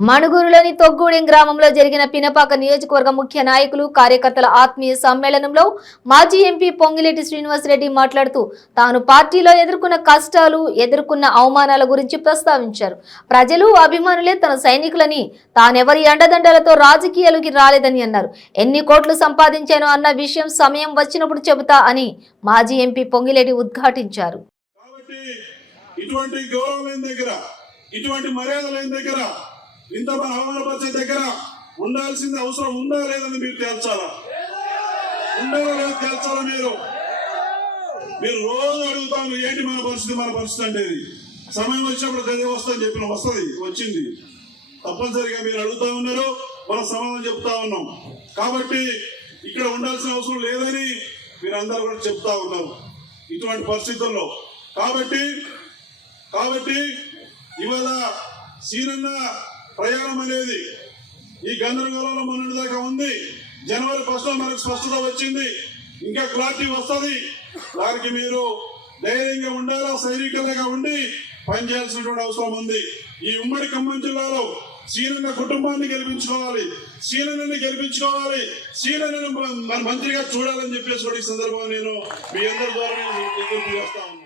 మణుగూరులోని తొగ్గూడెం గ్రామంలో జరిగిన పినపాక నియోజకవర్గ ముఖ్య నాయకులు కార్యకర్తల ఆత్మీయ సమ్మేళనంలో మాజీ ఎంపీ పొంగిలేటి శ్రీనివాసరెడ్డి మాట్లాడుతూ తాను పార్టీలో ఎదుర్కొన్న కష్టాలు ఎదుర్కొన్న అవమానాల గురించి ప్రస్తావించారు. ప్రజలు అభిమానులే తన సైనికులని తానెవరి అండదండలతో రాజకీయాలకి రాలేదని అన్నారు. ఎన్ని కోట్లు సంపాదించానో అన్న విషయం సమయం వచ్చినప్పుడు చెబుతా అని మాజీ ఎంపీ పొంగిలేటి ఉద్ఘాటించారు. ఇటువంటి గౌరవం లేని దగ్గర ఇటువంటి మర్యాద లేని దగ్గర ఇంత మన పరిస్థితి దగ్గర ఉండాల్సింది అవసరం ఉందా లేదని మీరు తేల్చాలా? ఉండాలా లేదా తేల్చాలా మీరు? మీరు రోజు అడుగుతాను ఏంటి మన పరిస్థితి మన పరిస్థితి అంటే సమయం వచ్చినప్పుడు గది వస్తుందని చెప్పిన వస్తుంది వచ్చింది. తప్పనిసరిగా మీరు అడుగుతా ఉన్నారు మనం సమాధానం చెప్తా ఉన్నాం. కాబట్టి ఇక్కడ ఉండాల్సిన అవసరం లేదని మీరందరూ కూడా చెప్తా ఉన్నారు ఇటువంటి పరిస్థితుల్లో. కాబట్టి కాబట్టి ఇవాళ సీనన్న ప్రయాణం అనేది ఈ గందరగోళంలో మొన్నటి దాకా ఉంది. జనవరి ఫస్ట్ మనకు స్పష్టత వచ్చింది. ఇంకా క్లారిటీ వస్తుంది. దానికి మీరు ధైర్యంగా ఉండాలా సైనికులుగా ఉండి పనిచేయాల్సినటువంటి అవసరం ఉంది. ఈ ఉమ్మడి ఖమ్మం జిల్లాలో సీనన్న కుటుంబాన్ని గెలిపించుకోవాలి. సీనన్నని గెలిపించుకోవాలి. సీనన్నను మంత్రిగా చూడాలని చెప్పేసి ఈ సందర్భంగా నేను మీ అందరి ద్వారా నేను విజ్ఞప్తి చేస్తా ఉన్నాను.